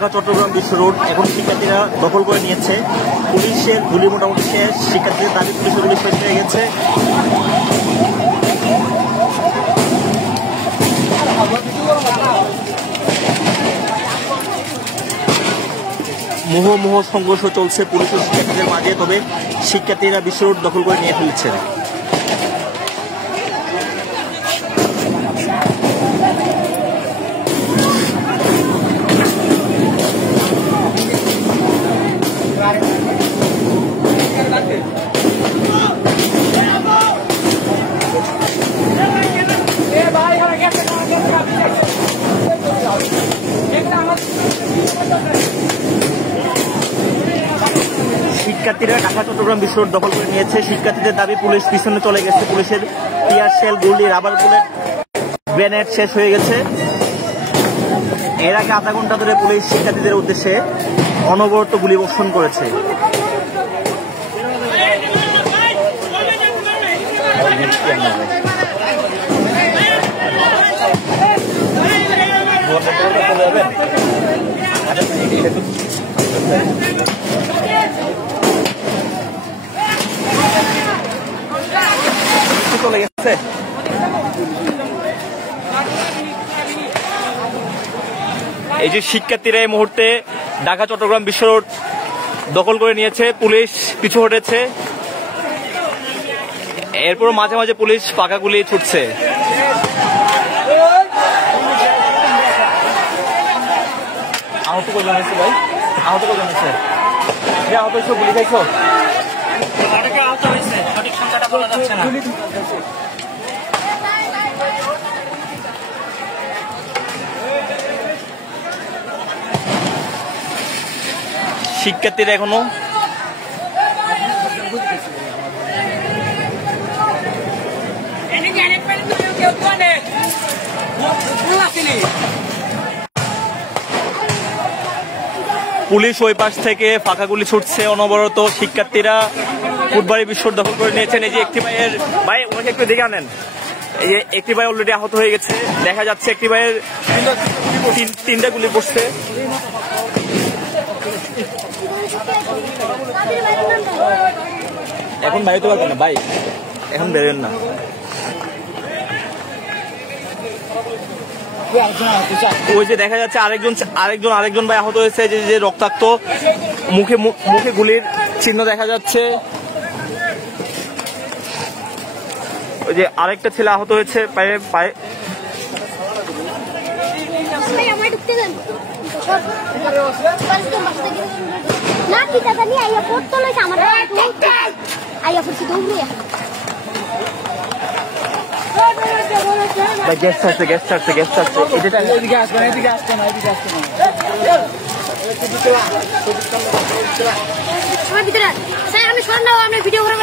ঢাকা চট্টগ্রাম বিশ্ব রোড এখন শিক্ষার্থীরা দখল করে নিয়েছে। পুলিশের গুলি মোটামুটি শেষ, শিক্ষার্থীদের দাবি পুলিশের গুলি শেষ হয়ে গেছে। মুহুর্মুহু সংঘর্ষ চলছে পুলিশ ও শিক্ষার্থীদের মাঝে, তবে শিক্ষার্থীরা বিশ্ব রোড দখল করে নিয়ে ফেলছেন। শিক্ষার্থীরা ঢাকা চট্টগ্রাম বিশ্ব রোড দখল করে নিয়েছে। শিক্ষার্থীদের দাবি পুলিশ পিছনে চলে গেছে। পুলিশের টিয়ার শেল, গুলি, রাবার বুলেট, গ্রেনেড শেষ হয়ে গেছে। এর আগে আধা ঘন্টা ধরে পুলিশ শিক্ষার্থীদের উদ্দেশ্যে অনবরত গুলি বর্ষণ করেছে। চলে গেছে। এই যে শিক্ষার্থীরা এই মুহূর্তে ঢাকা চট্টগ্রাম বিশ্ব রোড দখল করে নিয়েছে, পুলিশ পিছু হটেছে। এরপর মাঝে মাঝে পুলিশ ফাঁকা গুলি ছুটছে। আহত কজন হয়েছে ভাই? আহত কজন হয়েছে? আহত হয়েছে, গুলি খাইছো? আহত হয়েছে, সঠিক সংখ্যাটা বলা যাচ্ছে না। শিক্ষার্থীরা এখনো পুলিশ ওই পাশ থেকে ফাঁকা গুলি ছুটছে অনবরত। শিক্ষার্থীরা ফুটবাড়ি বিশ্ব দখল করে নিয়েছেন। এই যে একটি ভাইয়ের ভাই, ওনাকে একটু দেখে আনেন। এই যে একটি ভাই অলরেডি আহত হয়ে গেছে, দেখা যাচ্ছে একটি ভাইয়ের তিনটা গুলি পড়ছে। এখন বাইরে তো পারবেন না ভাই, এখন বেরোন না। ওই যে দেখা যাচ্ছে আরেকজন ভাই আহত হয়েছে, যে রক্তাক্ত, মুখে গুলির চিহ্ন দেখা যাচ্ছে। ওই যে আরেকটা ছেলে আহত হয়েছে পায়ে পায়ে। গ্যাস ছাড়ছে। আমি ভিডিও করে